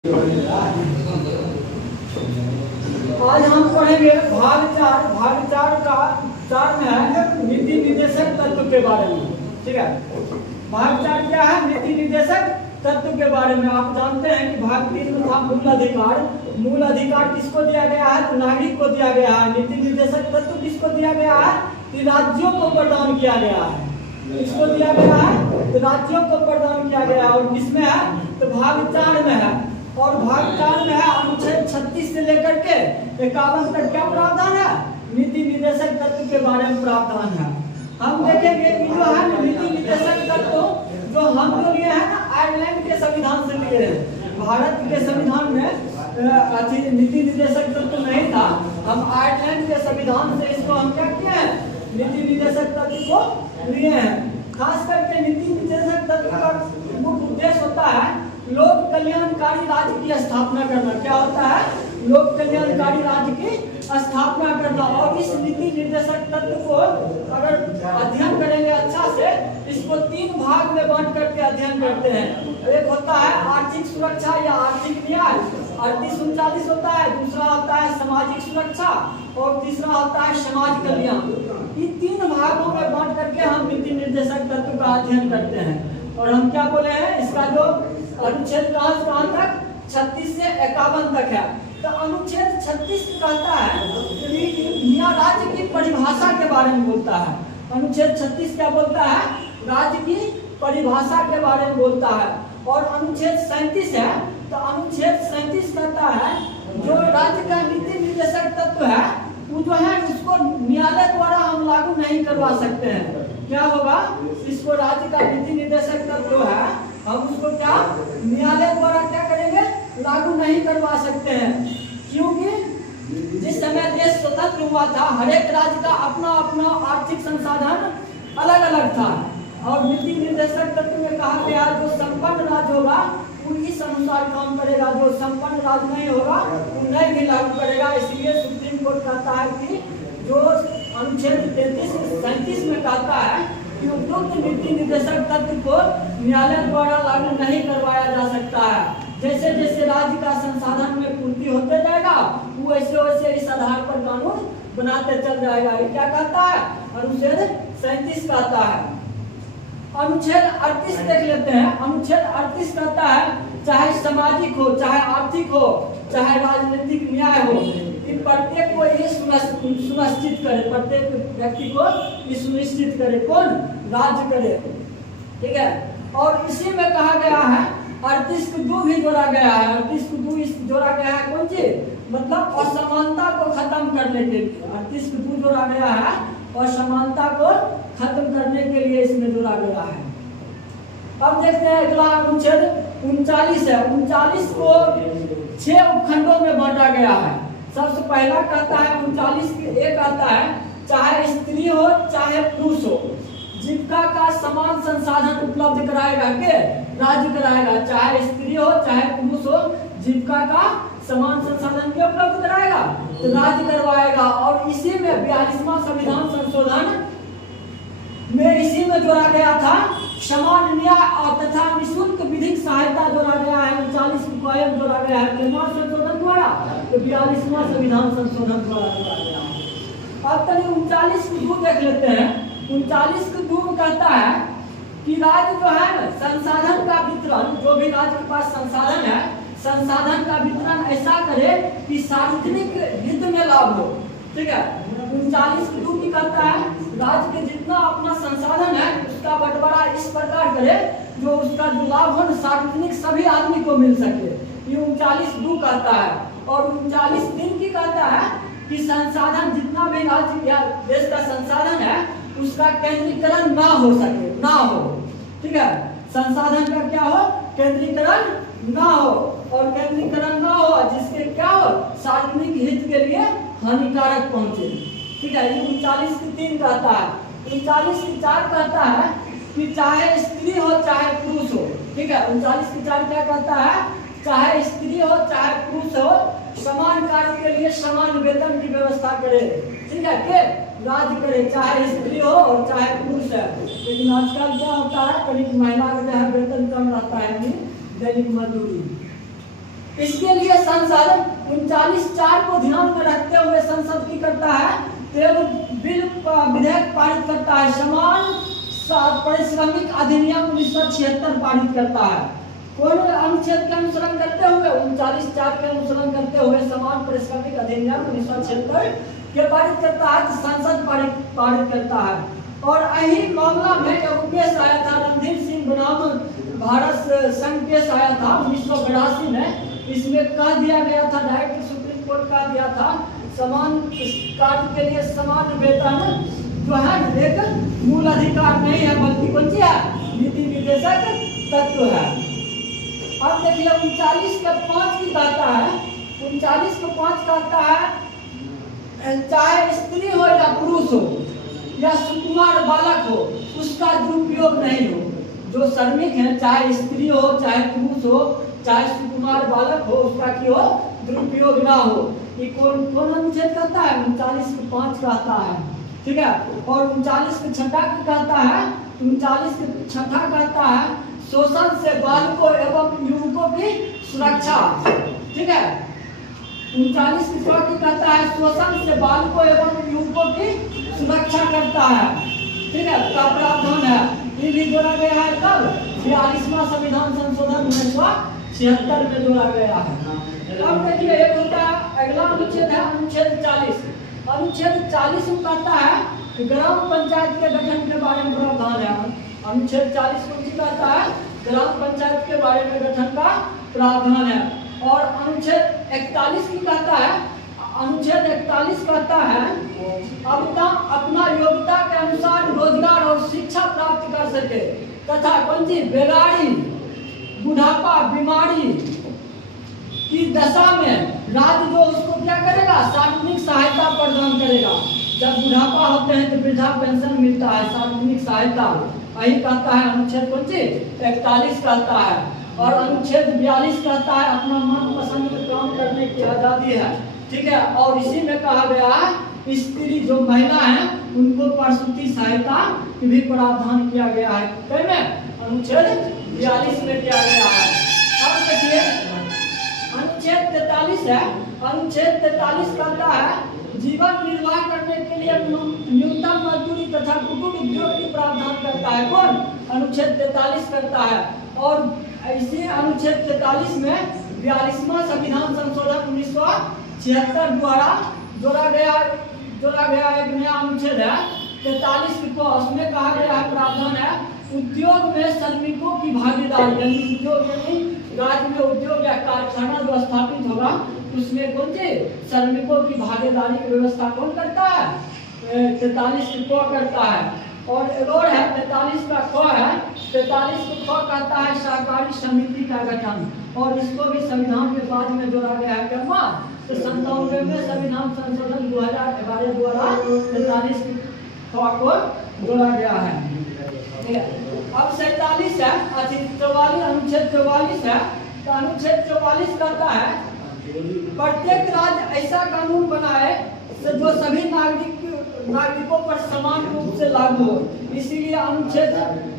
आज हम पढ़ेंगे भाग चार का चार में है नीति निर्देशक तत्व के बारे में। ठीक है, भाग चार क्या है? नीति निर्देशक तत्व के बारे में। आप जानते हैं कि भाग 3 में था मूल अधिकार। मूल अधिकार किसको दिया गया है? तो नागरिक को दिया गया है। नीति निर्देशक तत्व किसको दिया गया है? कि राज्यों को प्रदान किया गया है। किसको दिया गया है? तो राज्यों को प्रदान किया गया है। और किसमें है? तो भाग 4 में है। और भाग 4 में है अनुच्छेद 36 से लेकर के 51 तक क्या प्रावधान है? नीति निर्देशक तत्व के बारे में प्रावधान है। हम देखेंगे कि जो है नीति निर्देशक तत्व जो हम जो लिए हैं ना आयरलैंड के संविधान से लिए हैं। भारत के संविधान में नीति निर्देशक तत्व नहीं था। हम आयरलैंड के संविधान से इसको हम क्या किए हैं? नीति निर्देशक तत्व को लिए हैं। खास करके नीति निर्देशक तत्व का मुख्य उद्देश्य होता है लोक कल्याणकारी राज्य की स्थापना करना। क्या होता है? लोक कल्याणकारी राज्य की स्थापना करना। और इस नीति निर्देशक तत्व को अगर अध्ययन करेंगे अच्छा से, इसको 3 भाग में बांट करके अध्ययन करते हैं। एक होता है आर्थिक सुरक्षा या आर्थिक न्याय, 3839 होता है। दूसरा होता है सामाजिक सुरक्षा और तीसरा होता है समाज कल्याण। इन 3 भागों में बांट करके हम नीति निर्देशक तत्व का अध्ययन करते हैं। और हम क्या बोले हैं? इसका जो अनुच्छेद कहां से कहां तक? 36 से 51 तक है। तो अनुच्छेद 36 कहता है यह राज्य की परिभाषा के बारे में बोलता है। अनुच्छेद 36 क्या बोलता है? राज्य की परिभाषा के बारे में बोलता है। और अनुच्छेद 37 है। तो अनुच्छेद 37 कहता है जो राज्य का नीति निर्देशक तत्व है वो जो है उसको न्यायालय द्वारा हम लागू नहीं करवा सकते हैं। क्या होगा? इसको राज्य का नीति निर्देशक तत्व है, हम उसको क्या न्यायालय द्वारा क्या करेंगे? लागू नहीं करवा सकते हैं। क्योंकि जिस समय देश स्वतंत्र हुआ था हर एक राज्य का अपना अपना आर्थिक संसाधन अलग अलग था। और नीति निर्देशक तत्व में कहा गया जो संपन्न राज्य होगा वो इस अनुसार काम करेगा, जो संपन्न राज्य नहीं होगा वो नहीं भी लागू करेगा। इसलिए सुप्रीम कोर्ट कहता है कि जो अनुच्छेद 37 में कहता है कि उपयुक्त नीति निर्देशक तत्व को न्यायालय द्वारा लागू नहीं करवाया जा सकता है। जैसे जैसे राज्य का संसाधन में पूर्ति होते जाएगा वो वैसे वैसे इस आधार पर कानून बनाते चल जाएगा। ये क्या कहता है? अनुच्छेद 37 कहता है। अनुच्छेद 38 देख लेते हैं। अनुच्छेद 38 कहता है चाहे सामाजिक हो, चाहे आर्थिक हो, चाहे राजनीतिक न्याय हो, प्रत्येक को ये सुनिश्चित करे, प्रत्येक व्यक्ति को ये सुनिश्चित करे। कौन? राज्य करे। ठीक है। और इसी में कहा गया है 38 को 2 भी जोड़ा गया है। 38 को 2 जोड़ा गया है कौन चीज? मतलब असमानता को खत्म करने के लिए 38 को 2 जोड़ा गया है। और समानता को खत्म करने के लिए इसमें जोड़ा गया है। अब देखते हैं अगला अनुच्छेद 39 है। 39 को 6 उपखंडों में बांटा गया है। सबसे पहला कहता है 39 के एक आता है चाहे स्त्री हो चाहे पुरुष हो जीविका का समान संसाधन उपलब्ध कराएगा के राज्य कराएगा। चाहे स्त्री हो चाहे पुरुष हो जीविका का समान संसाधन के उपलब्ध कराएगा तो राज्य करवाएगा। और इसी में 42वां संविधान संशोधन में इसी में जोड़ा गया था समान न्याय और तथा निःशुल्क विधिक सहायता जोड़ा गया है। 39 को कायम जोड़ा गया है संशोधन द्वारा, तो 42वां संविधान संशोधन द्वारा जोड़ा गया है। अब तक 39 को 2 देख लेते हैं। 39 को 2 कहता है कि राज्य जो है संसाधन का वितरण, जो भी राज्य के पास संसाधन है, संसाधन का वितरण ऐसा करे कि सार्वजनिक हित में लाभ हो। ठीक है। 39 को 2 की कहता है राज्य के जितना अपना संसाधन है उसका बंटवारा इस प्रकार करे जो उसका जो लाभ हो सार्वजनिक सभी आदमी को मिल सके। ये 39(2) कहता है। और 39(3) की कहता है कि संसाधन जितना भी राज्य या देश का संसाधन है उसका केंद्रीकरण ना हो सके, ना हो। ठीक है। संसाधन का क्या हो? केंद्रीकरण ना हो। और केंद्रीकरण ना हो जिसके क्या हो? सार्वजनिक हित के लिए हानिकारक पहुंचे। ठीक है। ये 39(3) कहता है। 39(4) कहता है कि चाहे स्त्री हो चाहे पुरुष हो। ठीक है। 39(4) क्या कहता है? चाहे स्त्री हो चाहे पुरुष हो समान कार्य के लिए समान वेतन की व्यवस्था करे। ठीक है। के राज्य करे, चाहे स्त्री हो और चाहे पुरुष है। लेकिन आजकल क्या होता है, कभी महिला का जो है वेतन कम रहता है, दैनिक मजदूरी। इसके लिए संसद 39(4) को ध्यान में रखते हुए संसद की करता है बिल विधेयक पारित करता है, समान पारिश्रमिक अधिनियम 1976 पारित करता है। कौन अनुच्छेद के अनुसरण करते हुए? 39(4) के अनुसरण करते हुए समान पारिश्रमिक अधिनियम 1976 के पारित करता है, संसद पारित करता है। और यही मामला में एक केस आया था, रणधीर सिंह बनाम भारत संघ केस आया था 1982 में। इसमें कह दिया गया था, डायरेक्ट सुप्रीम कोर्ट का दिया था, समान कार्य के लिए समान वेतन जो है एक मूल अधिकार नहीं है, बल्कि कौन सी है? नीति निर्देशक तत्व है। अब देखिए 39(5) की कहता है, 39(5) कहता है चाहे स्त्री हो या पुरुष हो या सुकुमार बालक हो, उसका दुरुपयोग नहीं हो। जो श्रमिक है, चाहे स्त्री हो, चाहे पुरुष हो, चाहे सुकुमार बालक हो, उसका की हो दुरुपयोग ना हो। ये कौन अनुच्छेद कहता है? 39(5) कहता है, ठीक है। और 39(6) कहता है, 39(6) कहता है शोषण से बालकों एवं युवकों की सुरक्षा, ठीक है। 39(6) की कहता है शोषण से बालकों एवं युवकों की सुरक्षा करता है, ठीक है, का प्रावधान है। ये भी जोड़ा गया है कब? 42वां संविधान संशोधन 1976 में जोड़ा गया है। अब देखिए एक होता है अगला अनुच्छेद है अनुच्छेद 40। अनुच्छेद 40 में कहता है कि ग्राम पंचायत के गठन के बारे में प्रावधान है। अनुच्छेद 40 कौन सी कहता है? ग्राम पंचायत के बारे में गठन का प्रावधान है। और अनुच्छेद 41 की कहता है, अनुच्छेद 41 कहता है अपना योग्यता के अनुसार रोजगार और शिक्षा प्राप्त कर सके तथा कौन सी बेगारी, बुढ़ापा, बीमारी की दशा में राज्य जो उसको क्या करेगा? सार्वजनिक सहायता प्रदान करेगा। जब बुढ़ापा होते हैं तो वृद्धा पेंशन मिलता है, सार्वजनिक सहायता, यही कहता है अनुच्छेद कौन सी? 41 कहता है। और अनुच्छेद 42 कहता है अपना मन पसंद में काम करने की आजादी है, ठीक है। और इसी में कहा गया है स्त्री जो महिला है उनको प्रसूति सहायता की भी प्रावधान किया गया है। कहीं में अनुच्छेद 42 में किया गया है। अब देखिए अनुच्छेद 43 है। अनुच्छेद 43 कहता है जीवन निर्वाह करने के लिए न्यूनतम मजदूरी तथा कुटीर उद्योग की प्रावधान करता है। कौन? अनुच्छेद 43 करता है। और इसी अनुच्छेद 43 में 42वां संविधान संशोधन 1976 द्वारा जोड़ा गया एक नया अनुच्छेद है 43 को। उसमें कहा गया है प्रावधान है उद्योग में श्रमिकों की भागीदारी, यानी उद्योग यानी राज्य में उद्योग या कारखाना जो स्थापित होगा उसमें कौन से श्रमिकों की भागीदारी की व्यवस्था कौन करता है? 43 को करता है। और एक और है 43 का ख है। 43 को ख कहता है सहकारी समिति का गठन, और इसको भी संविधान के बाद में जोड़ा गया है। क्या? तो 97 में संविधान संशोधन 2011 द्वारा 43 को जोड़ा गया है। अब 47 है, 44 अनुच्छेद 44 है। तो अनुच्छेद 44 कहता है प्रत्येक राज्य ऐसा कानून बनाए जो सभी नागरिकों पर समान रूप से लागू हो। इसीलिए अनुच्छेद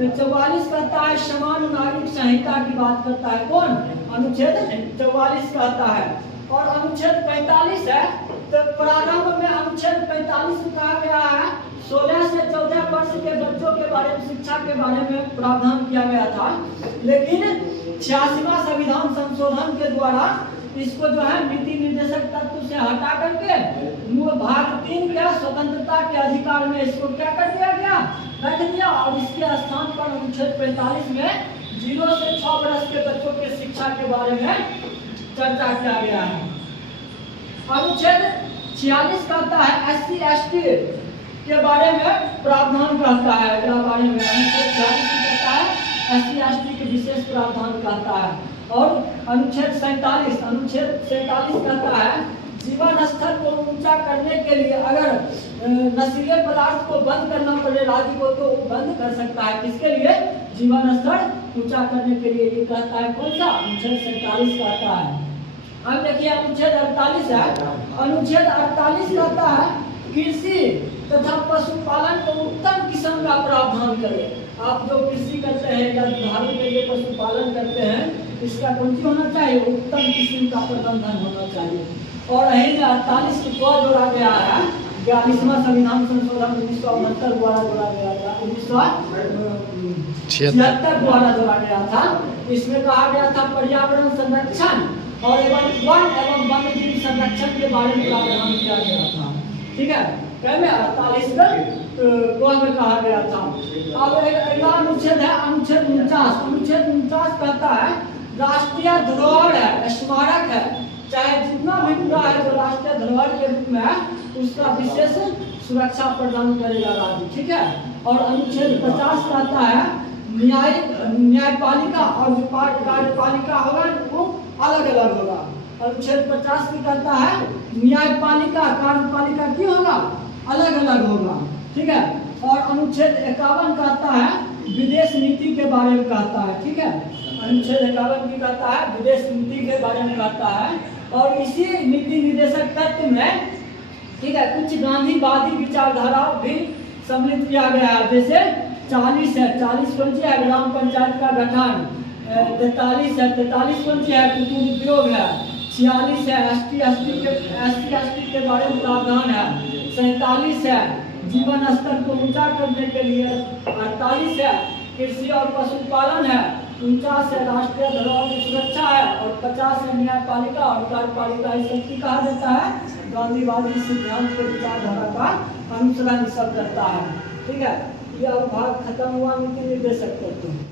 44 कहता है समान नागरिक संहिता की बात करता है। कौन? अनुच्छेद 44 कहता है। और अनुच्छेद 45 है। तो प्रारंभ में अनुच्छेद 45 में कहा गया है 16 से 14 वर्ष के बच्चों के बारे में शिक्षा के बारे में प्रावधान किया गया था, लेकिन 86वां संविधान संशोधन के द्वारा इसको जो है नीति निर्देशक तत्व से हटा करके भाग 3 के स्वतंत्रता के अधिकार में इसको क्या कर दिया गया? रख दिया। और इसके स्थान पर अनुच्छेद 45 में 0 से 6 वर्ष के बच्चों के शिक्षा के बारे में चर्चा किया गया है। अनुच्छेद 46 कहता है SC ST के बारे में प्रावधान कहता है। बारे में अनुच्छेद 46 कहता है SC ST के विशेष प्रावधान कहता है। और अनुच्छेद 47 कहता है जीवन स्तर को ऊंचा करने के लिए अगर नशीले पदार्थ को बंद करना पड़े राज्य को तो बंद कर सकता है। किसके लिए? जीवन स्तर ऊंचा करने के लिए। ये कहता है कौन सा? अनुच्छेद 47 कहता है। अब देखिए अनुच्छेद 48 है। अनुच्छेद 48 कहता है कृषि तथा पशुपालन को उत्तम किस्म का प्रावधान करे। आप जो कृषि करते हैं या धारण के लिए पशुपालन करते हैं, इसका कौन सी होना चाहिए? उत्तम किस्म का प्रबंधन होना चाहिए। और यही 48 को जोड़ा गया है, 42वां संविधान संशोधन 1969 द्वारा जोड़ा गया था, 1976 द्वारा जोड़ा गया था। इसमें कहा गया था पर्यावरण संरक्षण और एवं वन एवं वन्यजीव संरक्षण के बारे में प्रावधान किया गया था। ठीक है, पहले 48 में कहा गया था। अब अगला अनुच्छेद है अनुच्छेद 49। अनुच्छेद 49 कहता है राष्ट्रीय धरोहर है, स्मारक है, चाहे जितना भी पूरा है जो राष्ट्रीय धरोहर के रूप में है, उसका विशेष सुरक्षा प्रदान करेगा राज्य। ठीक है, और अनुच्छेद 50 कहता है न्यायपालिका और जो कार्यपालिका होगा वो अलग अलग होगा। अनुच्छेद 50 भी कहता है न्यायपालिका कार्यपालिका क्यों होगा? अलग अलग होगा। ठीक है, और अनुच्छेद 51 कहता है विदेश नीति के बारे में कहता है। ठीक है, अनुच्छेद 51 भी कहता है विदेश नीति के बारे में कहता है। और इसी नीति निर्देशक तत्व में, ठीक है, कुछ गांधीवादी विचारधारा भी सम्मिलित किया गया है। जैसे 40 है, 40 कौन सी है? ग्राम पंचायत का गठन। 43 है, 43 कौन सी है? कुटुंब उद्योग है। 46 है एसटी के बारे में प्रावधान है। 47 है जीवन स्तर को ऊंचा करने के लिए। 48 है कृषि और पशुपालन है। 49 है राष्ट्रीय धरोहर की सुरक्षा है। और 50 है न्यायपालिका और कार्यपालिका। इस सबकी कहा जाता है गांधीवादी सिद्धांत के विचारधारा का अनुसरण सब करता है। ठीक है, यह भाग खत्म हुआ नीति निर्देशक तत्व।